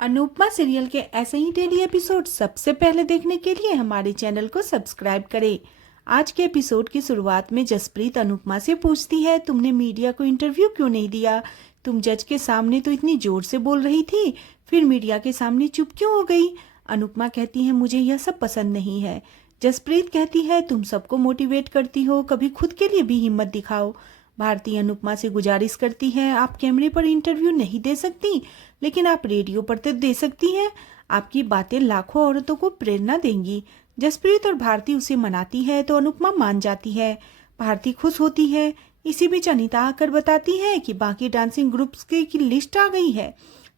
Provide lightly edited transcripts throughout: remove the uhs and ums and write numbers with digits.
Anupama serial के ऐसे ही daily episode सबसे पहले देखने के लिए हमारे चैनल को सब्सक्राइब करें। आज के एपिसोड की शुरुआत में जसप्रीत अनुपमा से पूछती है, तुमने मीडिया को इंटरव्यू क्यों नहीं दिया? तुम जज के सामने तो इतनी जोर से बोल रही थी, फिर मीडिया के सामने चुप क्यों हो गई? अनुपमा कहती है, मुझे यह सब पसंद नहीं है। जसप्रीत कहती है, तुम सबको मोटिवेट करती हो, कभी खुद के लिए भी हिम्मत दिखाओ। भारती अनुपमा से गुजारिश करती है, आप कैमरे पर इंटरव्यू नहीं दे सकती, लेकिन आप रेडियो पर तो दे सकती हैं। आपकी बातें लाखों औरतों को प्रेरणा देंगी। जसप्रीत और भारती उसे मनाती है तो अनुपमा मान जाती है। भारती खुश होती है। इसी बीच अनीता आकर बताती है कि बाकी डांसिंग ग्रुप्स की लिस्ट आ गई है।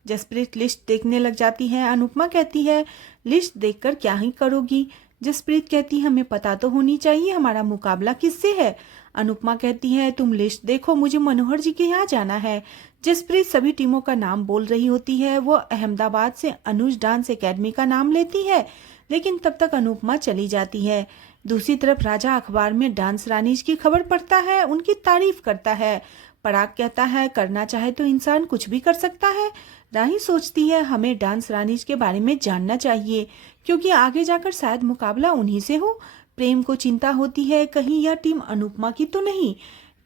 जसप्रीत लिस्ट देखने लग जाती है। अनुपमा कहती है, लिस्ट देखकर क्या ही करोगी? जसप्रीत कहती है, हमें पता तो होनी चाहिए हमारा मुकाबला किससे है। अनुपमा कहती है, तुम लिस्ट देखो, मुझे मनोहर जी के यहाँ जाना है। जसप्रीत सभी टीमों का नाम बोल रही होती है। वो अहमदाबाद से अनुज डांस एकेडमी का नाम लेती है, लेकिन तब तक अनुपमा चली जाती है। दूसरी तरफ राजा अखबार में डांस रानीज की खबर पढ़ता है, उनकी तारीफ करता है। पराग कहता है, करना चाहे तो इंसान कुछ भी कर सकता है। राही सोचती है, हमें डांस रानीज के बारे में जानना चाहिए, क्योंकि आगे जाकर शायद मुकाबला उन्हीं से हो। प्रेम को चिंता होती है, कहीं यह टीम अनुपमा की तो नहीं,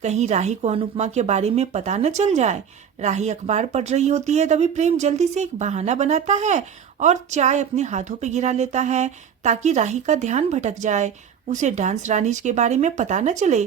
कहीं राही को अनुपमा के बारे में पता न चल जाए। राही अखबार पढ़ रही होती है, तभी प्रेम जल्दी से एक बहाना बनाता है और चाय अपने हाथों पे गिरा लेता है, ताकि राही का ध्यान भटक जाए, उसे डांस रानीज के बारे में पता न चले।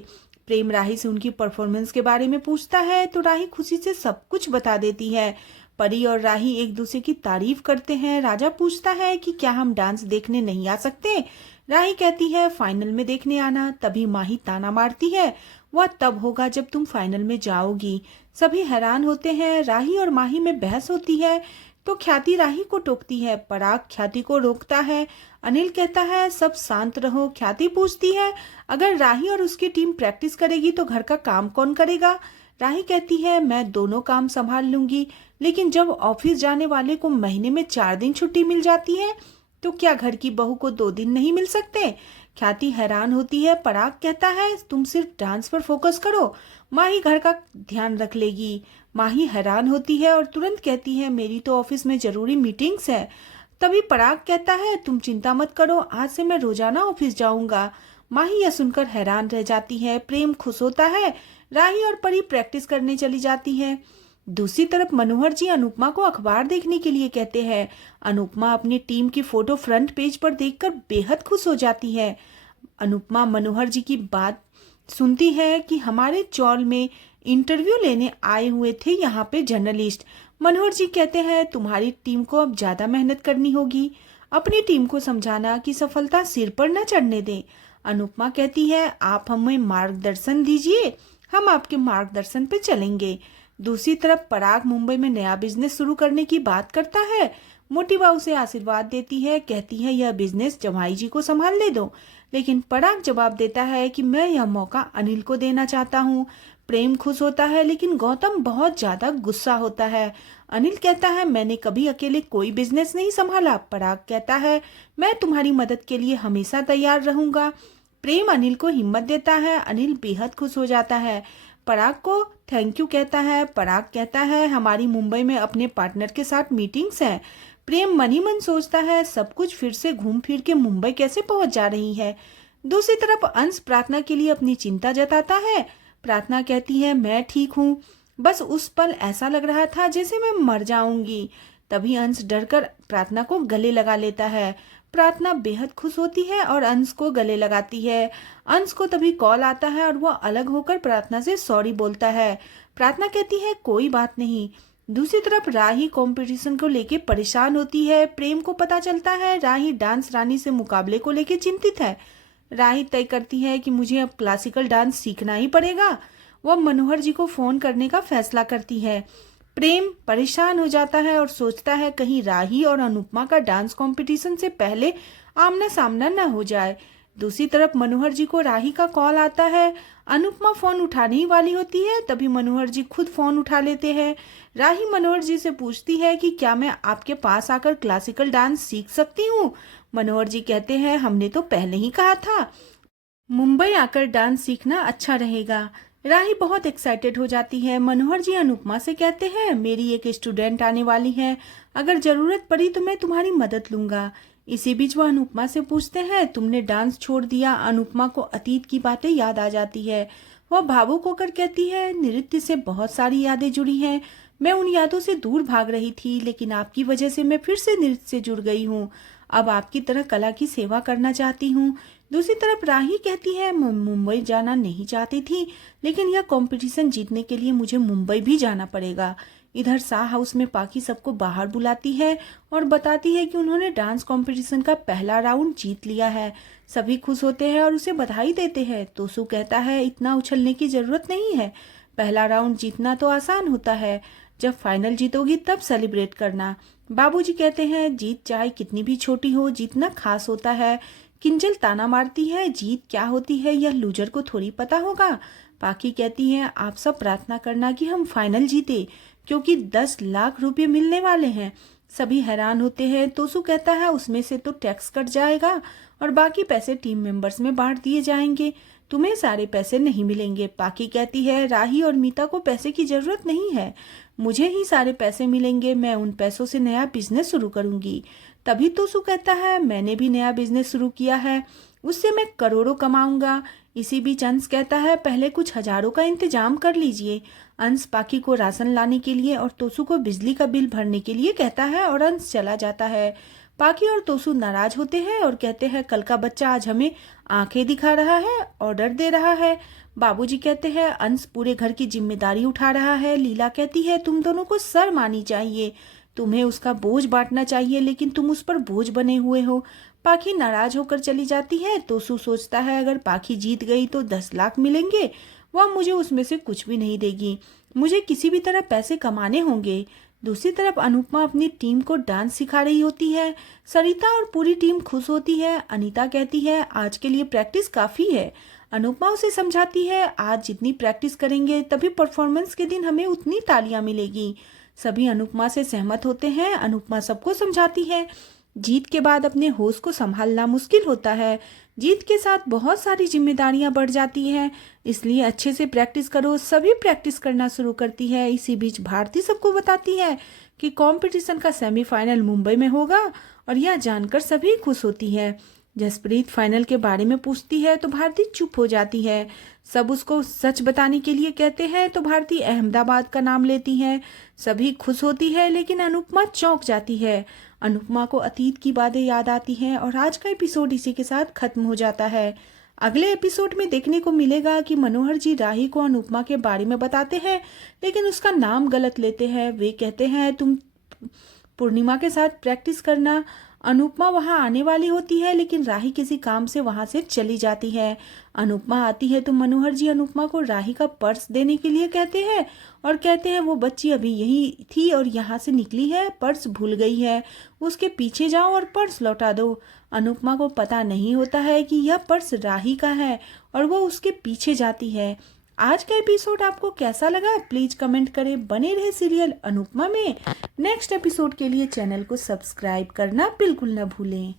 प्रेम राही से उनकी परफॉर्मेंस के बारे में पूछता है तो राही खुशी से सब कुछ बता देती है। परी और राही एक दूसरे की तारीफ करते हैं। राजा पूछता है कि क्या हम डांस देखने नहीं आ सकते? राही कहती है, फाइनल में देखने आना। तभी माही ताना मारती है, वह तब होगा जब तुम फाइनल में जाओगी। सभी हैरान होते हैं। राही और माही में बहस होती है तो ख्याति राही को टोकती है, पराग ख्याति को रोकता है। अनिल कहता है, सब शांत रहो। ख्याति पूछती है, अगर राही और उसकी टीम प्रैक्टिस करेगी तो घर का काम कौन करेगा? राही कहती है, मैं दोनों काम संभाल लूंगी, लेकिन जब ऑफिस जाने वाले को महीने में 4 दिन छुट्टी मिल जाती है तो क्या घर की बहू को 2 दिन नहीं मिल सकते? ख्याति हैरान होती है। पराग कहता है, तुम सिर्फ डांस पर फोकस करो, माही घर का ध्यान रख लेगी। माही हैरान होती है और तुरंत कहती है, मेरी तो ऑफिस में जरूरी मीटिंग्स है। तभी पराग कहता है, तुम चिंता मत करो, आज से मैं रोजाना ऑफिस जाऊंगा। माही यह सुनकर हैरान रह जाती है। प्रेम खुश होता है। राही और परी प्रैक्टिस करने चली जाती है। दूसरी तरफ मनोहर जी अनुपमा को अखबार देखने के लिए कहते हैं। अनुपमा अपनी टीम की फोटो फ्रंट पेज पर देखकर बेहद खुश हो जाती है। अनुपमा मनोहर जी की बात सुनती है कि हमारे चौल में इंटरव्यू लेने आए हुए थे यहाँ पे जर्नलिस्ट। मनोहर जी कहते हैं, तुम्हारी टीम को अब ज्यादा मेहनत करनी होगी, अपनी टीम को समझाना कि सफलता सिर पर न चढ़ने दें। अनुपमा कहती है, आप हमें मार्गदर्शन दीजिए, हम आपके मार्गदर्शन पे चलेंगे। दूसरी तरफ पराग मुंबई में नया बिजनेस शुरू करने की बात करता है। मोटिवा उसे आशीर्वाद देती है, कहती है, यह बिजनेस जमाई जी को संभालने दो। लेकिन पराग जवाब देता है कि मैं यह मौका अनिल को देना चाहता हूँ। प्रेम खुश होता है, लेकिन गौतम बहुत ज्यादा गुस्सा होता है। अनिल कहता है, मैंने कभी अकेले कोई बिजनेस नहीं संभाला। पराग कहता है, मैं तुम्हारी मदद के लिए हमेशा तैयार रहूंगा। प्रेम अनिल को हिम्मत देता है। अनिल बेहद खुश हो जाता है, पराग को थैंक यू कहता है। पराग कहता है, हमारी मुंबई में अपने पार्टनर के साथ मीटिंग्स हैं। प्रेम मन ही मन सोचता है, सब कुछ फिर से घूम फिर के मुंबई कैसे पहुंच जा रही है। दूसरी तरफ अंश प्रार्थना के लिए अपनी चिंता जताता है। प्रार्थना कहती है, मैं ठीक हूँ, बस उस पल ऐसा लग रहा था जैसे मैं मर जाऊंगी। तभी अंश डरकर प्रार्थना को गले लगा लेता है। प्रार्थना बेहद खुश होती है और अंश को गले लगाती है। अंश को तभी कॉल आता है और वह अलग होकर प्रार्थना से सॉरी बोलता है। प्रार्थना कहती है, कोई बात नहीं। दूसरी तरफ राही कंपटीशन को लेके परेशान होती है। प्रेम को पता चलता है राही डांस रानी से मुकाबले को लेके चिंतित है। राही तय करती है कि मुझे अब क्लासिकल डांस सीखना ही पड़ेगा। वह मनोहर जी को फोन करने का फैसला करती है। प्रेम परेशान हो जाता है और सोचता है, कहीं राही और अनुपमा का डांस कंपटीशन से पहले आमना सामना न हो जाए। दूसरी तरफ मनोहर जी को राही का कॉल आता है। अनुपमा फोन उठाने ही वाली होती है, तभी मनोहर जी खुद फोन उठा लेते हैं। राही मनोहर जी से पूछती है कि क्या मैं आपके पास आकर क्लासिकल डांस सीख सकती हूँ? मनोहर जी कहते हैं, हमने तो पहले ही कहा था, मुंबई आकर डांस सीखना अच्छा रहेगा। राही बहुत एक्साइटेड हो जाती है। मनोहर जी अनुपमा से कहते हैं, मेरी एक स्टूडेंट आने वाली है, अगर जरूरत पड़ी तो मैं तुम्हारी मदद लूंगा। इसी बीच वो अनुपमा से पूछते हैं, तुमने डांस छोड़ दिया? अनुपमा को अतीत की बातें याद आ जाती है। वह भावुक होकर कहती है, नृत्य से बहुत सारी यादें जुड़ी हैं। मैं उन यादों से दूर भाग रही थी, लेकिन आपकी वजह से मैं फिर से नृत्य से जुड़ गई हूँ। अब आपकी तरह कला की सेवा करना चाहती हूँ। दूसरी तरफ राही कहती है, मैं मुंबई जाना नहीं चाहती थी, लेकिन यह कंपटीशन जीतने के लिए मुझे मुंबई भी जाना पड़ेगा। इधर शाह हाउस में पाकी सबको बाहर बुलाती है और बताती है कि उन्होंने डांस कंपटीशन का पहला राउंड जीत लिया है। सभी खुश होते हैं और उसे बधाई देते हैं। तोसू कहता है, इतना उछलने की जरूरत नहीं है, पहला राउंड जीतना तो आसान होता है, जब फाइनल जीतोगी तब सेलिब्रेट करना। बाबूजी कहते हैं, जीत चाहे कितनी भी छोटी हो, जीतना खास होता है। किंजल ताना मारती है, जीत क्या होती है यह लूजर को थोड़ी पता होगा। पाकी कहती है, आप सब प्रार्थना करना कि हम फाइनल जीते, क्योंकि 10 लाख रुपए मिलने वाले हैं। सभी हैरान होते हैं। तोसू कहता है, उसमें से तो टैक्स कट जाएगा और बाकी पैसे टीम मेंबर्स में बांट दिए जाएंगे, तुम्हें सारे पैसे नहीं मिलेंगे। पाकी कहती है, राही और मीता को पैसे की जरूरत नहीं है, मुझे ही सारे पैसे मिलेंगे, मैं उन पैसों से नया बिजनेस शुरू करूंगी। तभी तोसू कहता है, मैंने भी नया बिजनेस शुरू किया है, उससे मैं करोड़ों कमाऊंगा। इसी बीच अंश कहता है, पहले कुछ हजारों का इंतजाम कर लीजिए। अंश पाकी को राशन लाने के लिए और तोसू को बिजली का बिल भरने के लिए कहता है और अंश चला जाता है। पाकी और तोसू नाराज होते हैं और कहते हैं, कल का बच्चा आज हमें आंखें दिखा रहा है, ऑर्डर दे रहा है। बाबूजी कहते हैं, अंश पूरे घर की जिम्मेदारी उठा रहा है। लीला कहती है, तुम दोनों को शर्म आनी चाहिए, तुम्हें उसका बोझ बांटना चाहिए, लेकिन तुम उस पर बोझ बने हुए हो। पाखी नाराज होकर चली जाती है। तोसू सोचता है, अगर पाखी जीत गई तो 10 लाख मिलेंगे, वह मुझे उसमें से कुछ भी नहीं देगी, मुझे किसी भी तरह पैसे कमाने होंगे। दूसरी तरफ अनुपमा अपनी टीम को डांस सिखा रही होती है। सरिता और पूरी टीम खुश होती है। अनीता कहती है, आज के लिए प्रैक्टिस काफी है। अनुपमा उसे समझाती है, आज जितनी प्रैक्टिस करेंगे तभी परफॉर्मेंस के दिन हमें उतनी तालियां मिलेगी। सभी अनुपमा से सहमत होते हैं। अनुपमा सबको समझाती है, जीत के बाद अपने होश को संभालना मुश्किल होता है, जीत के साथ बहुत सारी जिम्मेदारियां बढ़ जाती हैं, इसलिए अच्छे से प्रैक्टिस करो। सभी प्रैक्टिस करना शुरू करती है। इसी बीच भारती सबको बताती है कि कंपटीशन का सेमीफाइनल मुंबई में होगा और यह जानकर सभी खुश होती है। जसप्रीत फाइनल के बारे में पूछती है तो भारती चुप हो जाती है। सब उसको सच बताने के लिए कहते हैं तो भारती अहमदाबाद का नाम लेती है। सभी खुश होती है, लेकिन अनुपमा चौंक जाती है। अनुपमा को अतीत की बातें याद आती हैं और आज का एपिसोड इसी के साथ खत्म हो जाता है। अगले एपिसोड में देखने को मिलेगा कि मनोहर जी राही को अनुपमा के बारे में बताते हैं, लेकिन उसका नाम गलत लेते हैं। वे कहते हैं, तुम पूर्णिमा के साथ प्रैक्टिस करना। अनुपमा वहां आने वाली होती है, लेकिन राही किसी काम से वहां से चली जाती है। अनुपमा आती है तो मनोहर जी अनुपमा को राही का पर्स देने के लिए कहते हैं और कहते हैं, वो बच्ची अभी यही थी और यहाँ से निकली है, पर्स भूल गई है, उसके पीछे जाओ और पर्स लौटा दो। अनुपमा को पता नहीं होता है कि यह पर्स राही का है और वो उसके पीछे जाती है। आज का एपिसोड आपको कैसा लगा प्लीज कमेंट करें। बने रहे सीरियल अनुपमा में। नेक्स्ट एपिसोड के लिए चैनल को सब्सक्राइब करना बिल्कुल न भूलें।